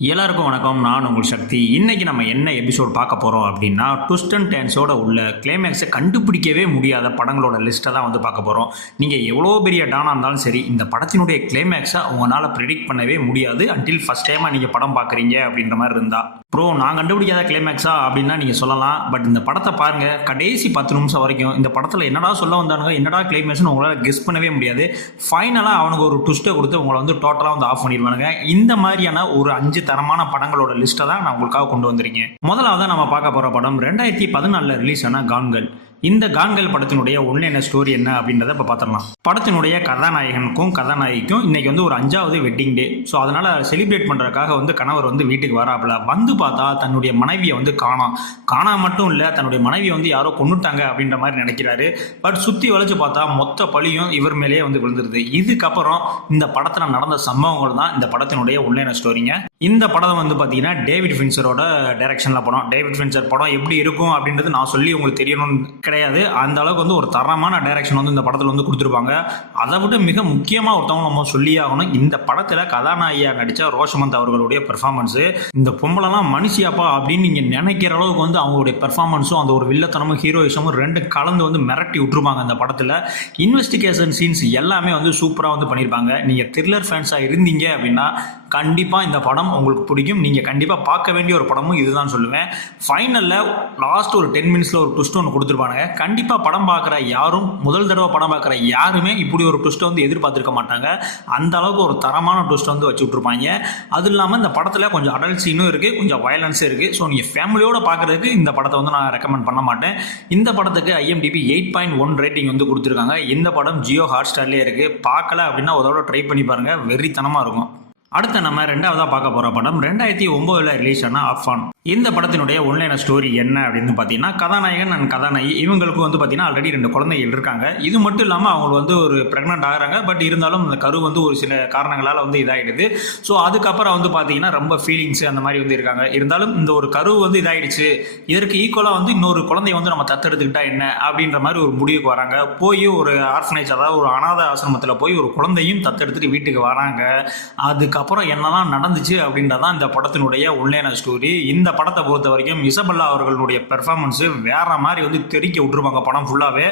எல்லாருக்கும் வணக்கம். நான் உங்கள் சக்தி. இன்னைக்கு நம்ம என்ன எபிசோட் பார்க்க போகிறோம் அப்படின்னா, ட்விஸ்ட் அண்ட் டர்ன்ஸோட உள்ள கிளைமேக்ஸை கண்டுபிடிக்கவே முடியாத படங்களோட லிஸ்ட்டை தான் வந்து பார்க்க போகிறோம். நீங்கள் எவ்வளோ பெரிய டானாக இருந்தாலும் சரி, இந்த படத்தினுடைய கிளைமேக்ஸை உங்களால் ப்ரிடிக்ட் பண்ணவே முடியாது அன்டில் ஃபஸ்ட் டைமாக நீங்கள் படம் பார்க்குறீங்க அப்படின்ற மாதிரி இருந்தால். ப்ரோ, நான் கண்டுபிடிக்காத கிளைமேக்ஸா அப்படின்னா நீங்கள் சொல்லலாம். பட் இந்த படத்தை பாருங்கள், கடைசி 10 நிமிஷம் வரைக்கும் இந்த படத்தில் என்னடா சொல்ல வந்தானுங்க, என்னடா கிளைமேக்ஸ்னு உங்களால் கெஸ் பண்ணவே முடியாது. ஃபைனலாக அவனுக்கு ஒரு ட்விஸ்ட்டை கொடுத்து உங்களை வந்து டோட்டலாக வந்து ஆஃப் பண்ணிடுவானுங்க. இந்த மாதிரியான ஒரு 5 தரமான படங்களோட லிஸ்ட்டை தான் நான் உங்களுக்காக கொண்டு வந்திருக்கேன். முதலாவது நம்ம பார்க்க போகிற படம் 2014 ரிலீஸ் ஆன கான்கள். இந்த கான்கள் படத்தினுடைய உண்மையான ஸ்டோரி என்ன அப்படின்றத இப்போ பார்த்துடலாம். படத்தினுடைய கதாநாயகனுக்கும் கதாநாயகிக்கும் இன்னைக்கு வந்து ஒரு 5வது வெட்டிங் டே. ஸோ அதனால செலிப்ரேட் பண்ணுறதுக்காக வந்து கணவர் வந்து வீட்டுக்கு வராப்புல. வந்து பார்த்தா தன்னுடைய மனைவியை வந்து காணாம மட்டும் இல்லை, தன்னுடைய மனைவியை வந்து யாரோ கொண்டுட்டாங்க அப்படின்ற மாதிரி நினைக்கிறாரு. பட் சுற்றி வளைச்சு பார்த்தா மொத்த பழியும் இவர் மேலேயே வந்து விழுந்துருது. இதுக்கப்புறம் இந்த படத்தில் நடந்த சம்பவங்கள் தான் இந்த படத்தினுடைய உண்மையான ஸ்டோரிங்க. இந்த படம் வந்து பார்த்தீங்கன்னா டேவிட் ஃபின்ச்சரோட டைரக்ஷனில் படம். டேவிட் ஃபின்ச்சர் படம் எப்படி இருக்கும் அப்படின்றது நான் சொல்லி உங்களுக்கு தெரியணும்னு கிடையாது. அந்த அளவுக்கு வந்து ஒரு தரமான டைரக்ஷன் வந்து இந்த படத்தில் வந்து கொடுத்துருப்பாங்க. அதை விட மிக முக்கியமாக ஒருத்தவங்க நம்ம சொல்லி ஆகணும், இந்த படத்தில் கதாநாயகியாக நடித்த ரோஷமந்த் அவர்களுடைய பெர்ஃபார்மன்ஸு. இந்த பொம்பளைலாம் மனுஷியாப்பா அப்படின்னு நீங்கள் நினைக்கிற அளவுக்கு வந்து அவங்களுடைய பெர்ஃபார்மன்ஸும் அந்த ஒரு வில்லத்தனமும் ஹீரோயிசமும் ரெண்டு கலந்து வந்து மிரட்டி விட்டுருப்பாங்க. அந்த படத்தில் இன்வெஸ்டிகேஷன் சீன்ஸ் எல்லாமே வந்து சூப்பராக வந்து பண்ணியிருப்பாங்க. நீங்கள் த்ரில்லர் ஃபேன்ஸாக இருந்தீங்க அப்படின்னா கண்டிப்பாக இந்த படம் உங்களுக்கு பிடிக்கும். நீங்கள் கண்டிப்பாக பார்க்க வேண்டிய ஒரு படமும் இதுதான் சொல்லுவேன். ஃபைனலில் லாஸ்ட் ஒரு 10 மினிட்ஸில் ஒரு ட்விஸ்ட் ஒன்று கொடுத்துருப்பானுங்க. கண்டிப்பாக படம் பார்க்குற யாரும், முதல் தடவை படம் பார்க்குற யாருமே இப்படி ஒரு ட்விஸ்ட்டை வந்து எதிர்பார்த்துருக்க மாட்டாங்க. அந்த அளவுக்கு ஒரு தரமான ட்விஸ்ட் வந்து வச்சு விட்ருப்பாங்க. அது இல்லாமல் இந்த படத்தில் கொஞ்சம் அடல்ட் சீனும் இருக்குது, கொஞ்சம் வயலன்ஸும் இருக்குது. ஸோ நீங்கள் ஃபேமிலியோடு பார்க்குறதுக்கு இந்த படத்தை வந்து நான் ரெக்கமெண்ட் பண்ண மாட்டேன். இந்த படத்துக்கு IMDb 8.1 ரேட்டிங் வந்து கொடுத்துருக்காங்க. இந்த படம் ஜியோ ஹாட்ஸ்டார்லேயே இருக்குது. பார்க்கல அப்படின்னா ஒரு தடவை ட்ரை பண்ணி பாருங்கள், வெறித்தனமாக இருக்கும். அடுத்த நம்ம ரெண்டாவதாக பார்க்க போகிற படம் 2009 ரிலீஸ் ஆன அஃபான். இந்த படத்தினுடைய உண்மையான ஸ்டோரி என்ன அப்படின்னு பார்த்தீங்கன்னா, கதாநாயகன் அண்ட் கதாநாயகி இவங்களுக்கு வந்து பார்த்தீங்கன்னா ஆல்ரெடி 2 குழந்தைகள் இருக்காங்க. இது மட்டும் இல்லாமல் அவங்க வந்து ஒரு ப்ரெக்னென்ட் ஆகிறாங்க. பட் இருந்தாலும் அந்த கரு வந்து ஒரு சில காரணங்களால் வந்து இதாகிடுது. ஸோ அதுக்கப்புறம் வந்து பார்த்தீங்கன்னா ரொம்ப ஃபீலிங்ஸ் அந்த மாதிரி வந்து இருக்காங்க. இருந்தாலும் இந்த ஒரு கரு வந்து இதாகிடுச்சு, இதற்கு ஈக்குவலாக வந்து இன்னொரு குழந்தைய வந்து நம்ம தத்தெடுத்துக்கிட்டா என்ன அப்படின்ற மாதிரி ஒரு முடிவுக்கு வராங்க. போய் ஒரு ஆர்ஃபனேஜ், அதாவது ஒரு அனாத ஆசிரமத்தில் போய் ஒரு குழந்தையும் தத்தெடுத்துட்டு வீட்டுக்கு வராங்க. அதுக்கப்புறம் என்னெல்லாம் நடந்துச்சு அப்படின்றதான் இந்த படத்தினுடைய உண்மையான ஸ்டோரி. இந்த படத்தை பொறுத்த வரைக்கும் இசபெல்லா அவர்களுடைய பெர்ஃபார்மன்ஸு வேற மாதிரி வந்து தெரிக்க விட்டுருப்பாங்க படம் ஃபுல்லாகவே.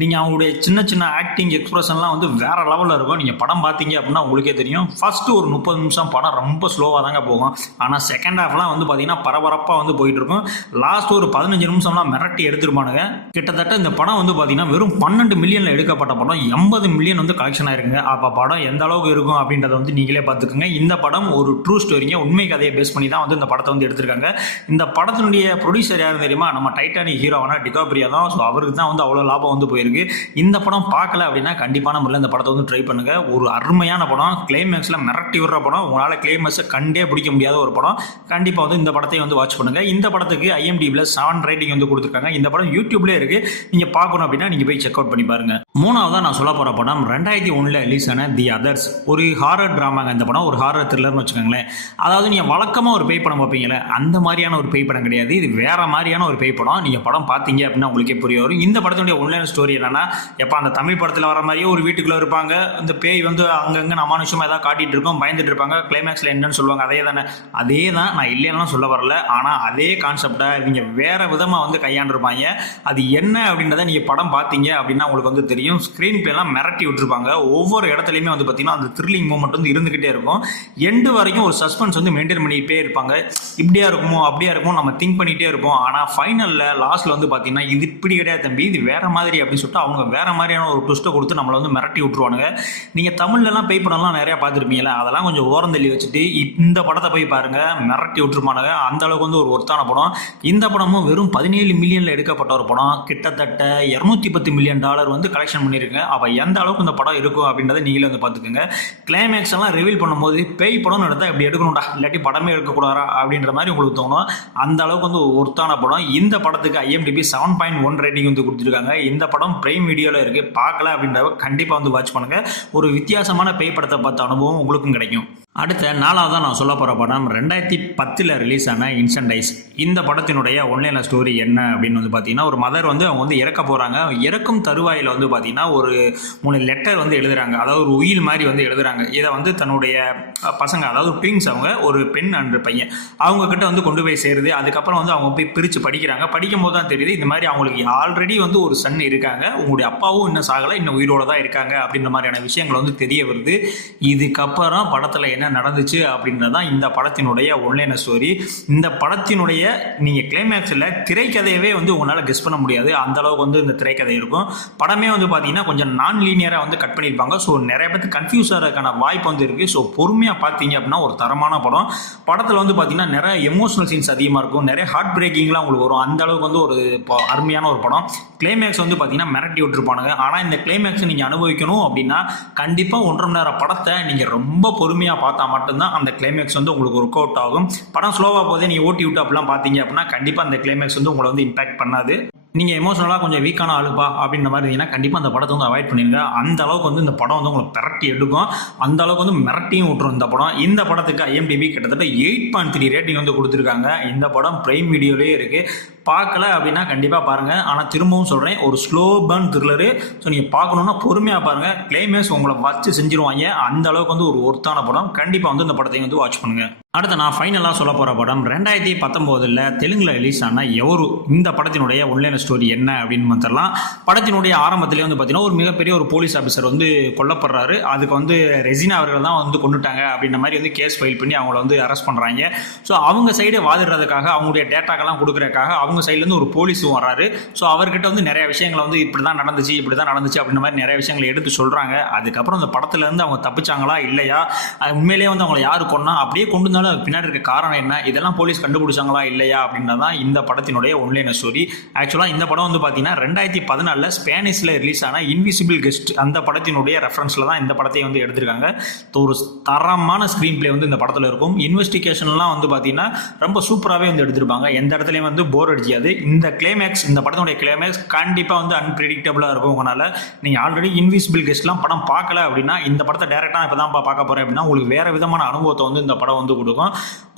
நீங்கள் அவங்களுடைய சின்ன சின்ன ஆக்டிங் எக்ஸ்பிரஷன்லாம் வந்து வேற லெவலில் இருக்கும். நீங்கள் படம் பார்த்தீங்க அப்படின்னா உங்களுக்கே தெரியும். ஃபர்ஸ்ட் ஒரு 30 நிமிஷம் படம் ரொம்ப ஸ்லோவாக தாங்க போகும். ஆனால் செகண்ட் ஹாஃப்லாம் வந்து பார்த்தீங்கன்னா பரபரப்பாக வந்து போயிட்டு இருக்கும். லாஸ்ட் ஒரு 15 நிமிஷம்லாம் மிரட்டி எடுத்துருப்பானுங்க. கிட்டத்தட்ட இந்த படம் வந்து பார்த்தீங்கன்னா வெறும் 12 மில்லியனில் எடுக்கப்பட்ட படம் 80 மில்லியன் வந்து கலெக்ஷன் ஆயிருக்குங்க. அப்போ படம் எந்த அளவுக்கு இருக்கும் அப்படின்றத வந்து நீங்களே பார்த்துக்குங்க. இந்த படம் ஒரு ட்ரூ ஸ்டோரிங்க, உண்மை கதையை பேஸ் பண்ணி தான் வந்து இந்த படத்தை வந்து எடுத்திருக்காங்க. இந்த படத்தினுடைய ப்ரொடியூசர் யாரும் தெரியுமா? நம்ம டைட்டானிக் ஹீரோவான டிகாப்ரியோ தான். ஸோ அவருக்கு தான் வந்து அவ்வளோ லாபம் வந்து போயிருக்கு. இந்த படம் பார்க்கல அப்படின்னா கண்டிப்பான முறையில் இந்த படத்தை வந்து ட்ரை பண்ணுங்க. ஒரு அருமையான படம், கிளைமேக்ஸில் மிரட்டி விடுற படம். உங்களால் கிளைமேக்ஸை கண்டே பிடிக்க முடியாத ஒரு படம். கண்டிப்பாக வந்து இந்த படத்தை வந்து வாட்ச் பண்ணுங்க. இந்த படத்துக்கு IMDb 7 ரேட்டிங் வந்து கொடுத்துருக்காங்க. இந்த படம் யூடியூப்லேயே இருக்கு, நீங்கள் பார்க்கணும் அப்படின்னா நீங்கள் போய் செக் அவுட் பண்ணி பாருங்க. மூணாவதாக நான் சொல்ல போகிற படம் 2001 ரிலீஸ் ஆன தி அதர்ஸ். ஒரு ஹாரர் ட்ராமாங்க. இந்த படம் ஒரு ஹாரர் த்ரில்லர்னு வச்சுக்கோங்களேன். அதாவது நீங்கள் வழக்கமாக ஒரு பேய் படம் பார்ப்பீங்களே, அந்த மாதிரியான ஒரு பேய் படம் கிடையாது. இது வேற மாதிரியான ஒரு பேய் படம். நீங்கள் படம் பார்த்தீங்க அப்படின்னா உங்களுக்கே புரிய வரும். இந்த படத்தினுடைய உண்மையான ஸ்டோரி என்னன்னா, எப்போ அந்த தமிழ் படத்தில் வர மாதிரியே ஒரு வீட்டுக்குள்ளே இருப்பாங்க. அந்த பேய் வந்து அங்கங்கே அமானுஷமாக ஏதாவது காட்டிட்டு இருக்கோம், பயந்துட்டு இருப்பாங்க. கிளைமேக்ஸில் என்னன்னு சொல்லுவாங்க. அதே தான் நான் இல்லைன்னா சொல்ல வரல. ஆனால் அதே கான்செப்டை இவங்க வேற விதமாக வந்து கையாண்டிருப்பாங்க. அது என்ன அப்படின்றத நீங்கள் படம் பார்த்தீங்க அப்படின்னா உங்களுக்கு வந்து தெரியும். ஸ்க்ரீன் பிளேலாம் மிரட்டி விட்டுருப்பாங்க. ஒவ்வொரு இடத்துலையுமே வந்து பார்த்தீங்கன்னா அந்த த்ரில்லிங் மூமெண்ட் வந்து இருந்துகிட்டே இருக்கும். எண்டு வரைக்கும் ஒரு சஸ்பென்ஸ் வந்து மெயின்டைன் பண்ணிட்டே இருப்பாங்க. இப்படியா இருக்குமோ அப்படியா இருக்குமோ நம்ம திங்க் பண்ணிகிட்டே இருப்போம். ஆனால் ஃபைனலில் லாஸ்ட்டில் வந்து பார்த்தீங்கன்னா இது இப்படி கிடையாது தம்பி, இது வேறு மாதிரி அப்படின்னு சொல்லிட்டு அவங்க வேறு மாதிரியான ஒரு ட்விஸ்ட்டை கொடுத்து நம்மளை வந்து மிரட்டி விட்டுருவானுங்க. நீங்கள் தமிழ்லலாம் பேய் படம்லாம் நிறையா பார்த்துருப்பீங்களா, அதெல்லாம் கொஞ்சம் ஓரம் தள்ளி வச்சுட்டு இந்த படத்தை போய் பாருங்கள், மிரட்டி விட்டுருப்பானுங்க. அந்த அளவுக்கு வந்து ஒரு ஒர்த்தான படம். இந்த படமும் வெறும் 17 மில்லியனில் எடுக்கப்பட்ட ஒரு படம். கிட்டத்தட்ட $210 மில்லியன் வந்து கலெக்ஷன் பண்ணியிருக்குங்க. அப்போ எந்த அளவுக்கு இந்த படம் இருக்கும் அப்படின்றத நீங்களே வந்து பார்த்துக்கோங்க. கிளைமேக்ஸ் எல்லாம் ரிவீல் பண்ணும்போது பேய் படம் எடுத்தால் இப்படி எடுக்கணும்டா, இல்லாட்டி படமே எடுக்கக்கூடாதா அப்படின்ற மாதிரி உங்களுக்கு தோணும். அந்த அளவுக்கு வந்து ஒர்த்தான படம். இந்த படத்துக்கு IMDb 7.1 ரேட்டிங் வந்து கொடுத்துருக்காங்க. இந்த படம் பிரைம் வீடியோவில் இருக்குது. பார்க்கல அப்படின்றத கண்டிப்பாக வந்து வாட்ச் பண்ணுங்கள். ஒரு வித்தியாசமான பேய் படத்தை பார்த்த அனுபவம் உங்களுக்கும் கிடைக்கும். அடுத்த நாலாவதாக நான் சொல்ல போகிற படம் 2010 ரிலீஸ் ஆன இன்சென்டைஸ். இந்த படத்தினுடைய ஒன்லைன் ஸ்டோரி என்ன அப்படின்னு வந்து பார்த்தீங்கன்னா, ஒரு மதர் வந்து அவங்க வந்து இறக்க போகிறாங்க. இறக்கும் தருவாயில் வந்து பார்த்தீங்கன்னா ஒரு 3 லெட்டர் வந்து எழுதுறாங்க. அதாவது ஒரு உயில் மாதிரி வந்து எழுதுறாங்க. இதை வந்து தன்னுடைய பசங்க, அதாவது ட்வின்ஸ், அவங்க ஒரு பெண் அன்று பையன், அவங்கக்கிட்ட வந்து கொண்டு போய் சேருது. அதுக்கப்புறம் வந்து அவங்க போய் பிரித்து படிக்கிறாங்க. படிக்கும் போது தான் தெரியுது இந்த மாதிரி அவங்களுக்கு ஆல்ரெடி வந்து ஒரு சன் இருக்காங்க, உங்களுடைய அப்பாவும் இன்னும் சாகலை, இன்னும் உயிரோடு தான் இருக்காங்க அப்படின்ற மாதிரியான விஷயங்கள் வந்து தெரிய வருது. இதுக்கப்புறம் படத்தில் என்ன நடந்துச்சு அப்படின்றதான் இந்த படத்தினுடைய ஒன்லைனர் ஸ்டோரி. இந்த படத்தினுடைய நீங்கள் கிளைமேக்ஸில் திரைக்கதையவே வந்து உங்களால் கெஸ் பண்ண முடியாது, அந்த அளவுக்கு வந்து இந்த திரைக்கதை இருக்கும். படமே வந்து பார்த்தீங்கன்னா கொஞ்சம் நான் லீனியராக வந்து கட் பண்ணியிருப்பாங்க. ஸோ நிறைய பேருக்கு கன்ஃபியூஸ் ஆகிறதுக்கான வாய்ப்பு வந்து இருக்குது. ஸோ பொறுமையாக பார்த்தீங்க அப்படின்னா ஒரு தரமான படம். படத்தில் வந்து பார்த்தீங்கன்னா நிறைய எமோஷனல் சீன்ஸ் அதிகமாக இருக்கும், நிறைய ஹார்ட் பிரேக்கிங்லாம் உங்களுக்கு வரும். அந்த அளவுக்கு வந்து ஒரு அருமையான ஒரு படம். கிளைமேக்ஸ் வந்து பார்த்தீங்கன்னா மிரட்டி விட்டுருப்பானுங்க. ஆனால் இந்த கிளைமேக்ஸை நீங்கள் அனுபவிக்கணும் அப்படின்னா கண்டிப்பாக 1.5 மணி நேரம் படத்தை நீங்கள் ரொம்ப பொறுமையாக பார்த்தா மட்டும்தான் அந்த கிளைமேக்ஸ் வந்து உங்களுக்கு ஒர்க் அவுட் ஆகும். படம் ஸ்லோவாக போதே நீங்கள் ஓட்டி விட்டு அப்படிலாம் பார்த்தீங்க அப்படின்னா கண்டிப்பாக அந்த கிளைமேக்ஸ் வந்து உங்களை வந்து இம்பாக்ட் பண்ணாது. நீங்கள் எமோஷனலாக கொஞ்சம் வீக்கான ஆளுப்பா அப்படின்ற மாதிரி இருந்தீங்கன்னா கண்டிப்பாக அந்த படத்தை வந்து அவாய்ட் பண்ணிடுங்க. அந்த அளவுக்கு வந்து இந்த படம் வந்து உங்களை பிரட்டி எடுக்கும், அந்த அளவுக்கு வந்து மிரட்டியும் விட்டுரும் இந்த படம். இந்த படத்துக்கு IMDb கிட்டத்தட்ட 8.3 ரேட்டிங் வந்து கொடுத்துருக்காங்க. இந்த படம் பிரைம் வீடியோலேயே இருக்குது. பார்க்கல அப்படின்னா கண்டிப்பாக பாருங்கள். ஆனால் திரும்பவும் சொல்கிறேன், ஒரு ஸ்லோ பர்ன் த்ரில்லரு. ஸோ நீங்கள் பார்க்கணுன்னா பொறுமையாக பாருங்கள். கிளைமேக்ஸ் உங்களை வச்சு செஞ்சுருவாங்க. அந்த அளவுக்கு வந்து ஒரு ஒர்த்தான படம். கண்டிப்பாக வந்து இந்த படத்தை வந்து வாட்ச் பண்ணுங்கள். அடுத்து நான் ஃபைனலாக சொல்ல போகிற படம் 2019 தெலுங்கில் ரிலீஸ் ஆன எவரு. இந்த படத்தினுடைய ஒன்லைனர் ஸ்டோரி என்ன அப்படின்னு பார்த்துடலாம். படத்தினுடைய ஆரம்பத்திலே வந்து பார்த்தீங்கன்னா ஒரு மிகப்பெரிய ஒரு போலீஸ் ஆஃபீஸர் வந்து கொல்லப்படுறாரு. அதுக்கு வந்து ரெஜினா அவர்கள் தான் வந்து கொண்டுட்டாங்க அப்படின்ற மாதிரி வந்து கேஸ் ஃபைல் பண்ணி அவங்கள வந்து அரெஸ்ட் பண்ணுறாங்க. ஸோ அவங்க சைடை வாதிடுறதுக்காக, அவங்களுடைய டேட்டாக்கெல்லாம் கொடுக்குறதுக்காக அவங்க சைட்லேருந்து ஒரு போலீஸும் வர்றாரு. ஸோ அவர்கிட்ட வந்து நிறைய விஷயங்களை வந்து இப்படி தான் நடந்துச்சு அப்படின்ற மாதிரி நிறைய விஷயங்களை எடுத்து சொல்கிறாங்க. அதுக்கப்புறம் அந்த படத்துலேருந்து அவங்க தப்பிச்சாங்களா இல்லையா, உண்மையிலேயே வந்து அவங்களை யாரு கொன்னா, அப்படியே கொண்டு வந்தாலும் பின்னாடி இருக்க காரணம் என்ன, இதெல்லாம் போலீஸ் கண்டுபிடிச்சாங்களா இல்லையா அப்படின்றதான் இந்த படத்தினுடைய ஒன்லைனர் ஸ்டோரி. ஆக்சுவலாக இந்த படம் வந்து பார்த்தீங்கன்னா 2014 ஸ்பானிஷில் ரிலீஸ் ஆன இன்விசிபிள் கெஸ்ட் அந்த படத்தினுடைய ரெஃபரன்ஸில் தான் இந்த படத்தை வந்து எடுத்திருக்காங்க. ஒரு தரமான ஸ்க்ரீன் பிளே வந்து இந்த படத்தில் இருக்கும். இன்வெஸ்டிகேஷன்லாம் வந்து பார்த்தீங்கன்னா ரொம்ப சூப்பராகவே வந்து எடுத்திருப்பாங்க. எந்த இடத்துலையும் வந்து போர் அடிக்காது. இந்த கிளைமேக்ஸ், இந்த படத்தினுடைய கிளைமேக்ஸ் கண்டிப்பாக வந்து அன்பிரடிக்டபிளாக இருக்கும். உங்களால் நீங்கள் ஆல்ரெடி இன்விசிபிள் கெஸ்ட்லாம் படம் பார்க்கல அப்படின்னா இந்த படத்தை டேரெக்டாக இப்போ தான் பார்க்க போகிறேன் அப்படின்னா உங்களுக்கு வேறு விதமான அனுபவத்தை வந்து இந்த படம் வந்து கொடுக்கும்.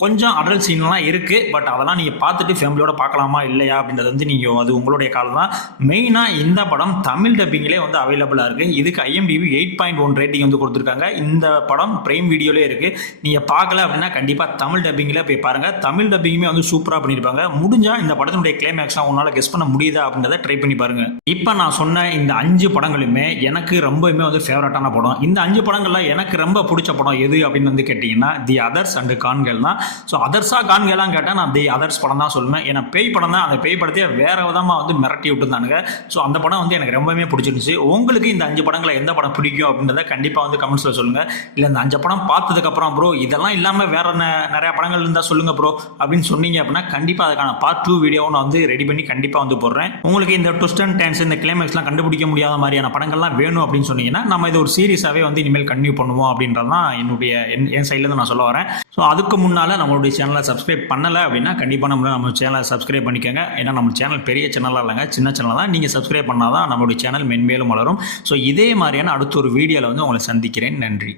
கொஞ்சம் அடல்ட் சீன்லாம் இருக்குது, பட் அதெல்லாம் நீங்கள் பார்த்துட்டு ஃபேமிலியோட பார்க்கலாமா இல்லையா அப்படின்றது வந்து நீங்கள் அது உங்களுடைய காலம் தான். மெயினாக இந்த படம் தமிழ் டப்பிங்கிலே வந்து அவைலபிளாக இருக்குது. இதுக்கு IMDb 8.1 ரேட்டிங் வந்து கொடுத்துருக்காங்க. இந்த படம் பிரைம் வீடியோலே இருக்குது. நீங்கள் பார்க்கல அப்படின்னா கண்டிப்பாக தமிழ் டப்பிங்கில் போய் பாருங்கள். தமிழ் டப்பிங்குமே வந்து சூப்பராக பண்ணியிருப்பாங்க. முடிஞ்சால் இந்த படத்தினுடைய கிளைமேக்ஸ்லாம் உன்னால் கெஸ் பண்ண முடியுதா அப்படின்றத ட்ரை பண்ணி பாருங்கள். இப்போ நான் சொன்ன இந்த 5 படங்களுமே எனக்கு ரொம்பவுமே வந்து ஃபேவரட்டான படம். இந்த 5 படங்களில் எனக்கு ரொம்ப பிடிச்ச படம் எது அப்படின்னு வந்து கேட்டிங்கன்னா தி அதர்ஸ் அண்ட் கான்கள் தான். ஸோ அதர்ஸாக கான்கெல்லாம் கேட்டால் நான் தி அதர்ஸ் படம் தான் சொல்லுவேன். ஏன்னா பேய் படம் தான். அந்த பேய் படத்தையே வேறு விதமாக வந்து மிரட்டி விட்டுருந்தானுங்க. ஸோ அந்த படம் வந்து எனக்கு ரொம்பவே பிடிச்சிருந்துச்சு. உங்களுக்கு இந்த 5 படங்களை எந்த படம் பிடிக்கும் அப்படின்றத கண்டிப்பாக வந்து கமெண்ட்ஸில் சொல்லுங்கள். இல்லை இந்த 5 படம் பார்த்ததுக்கப்புறம் ப்ரோ இதெல்லாம் இல்லாமல் வேறு நிறையா படங்கள் இருந்தால் சொல்லுங்கள் ப்ரோ அப்படின்னு சொன்னீங்க அப்படின்னா கண்டிப்பாக அதுக்கான பார்ட் 2 வீடியோவும் நான் வந்து ரெடி பண்ணி கண்டிப்பாக வந்து போடுறேன். உங்களுக்கு இந்த ட்விஸ்ட் அண்ட் டர்ன்ஸ், இந்த கிளைமேக்ஸ்லாம் கண்டுபிடிக்க முடியாத மாதிரியான படங்கள்லாம் வேணும் அப்படின்னு சொன்னீங்கன்னா நம்ம இது ஒரு சீரியஸாகவே வந்து இனிமேல் கன்டினியூ பண்ணுவோம் அப்படின்றது தான் என் சைட்லேருந்து நான் சொல்ல வரேன். ஸோ அதுக்கு முன்னால் நம்மளுடைய சேனலை சப்ஸ்கிரைப் பண்ணலை அப்படின்னா கண்டிப்பாக நம்ம சேனலை சப்ஸ்கிரைப் பண்ணிக்கோங்க. ஏன்னா நம்ம சேனல் பெரிய சேனலாக இல்லைங்க, சின்ன சேனல் தான். நீங்கள் சப்ஸ்கிரைப் பண்ணால் தான் நம்மளுடைய சேனல் மென்மேலும் வளரும். ஸோ இதே மாதிரியான அடுத்த ஒரு வீடியோவில் வந்து உங்களை சந்திக்கிறேன். நன்றி.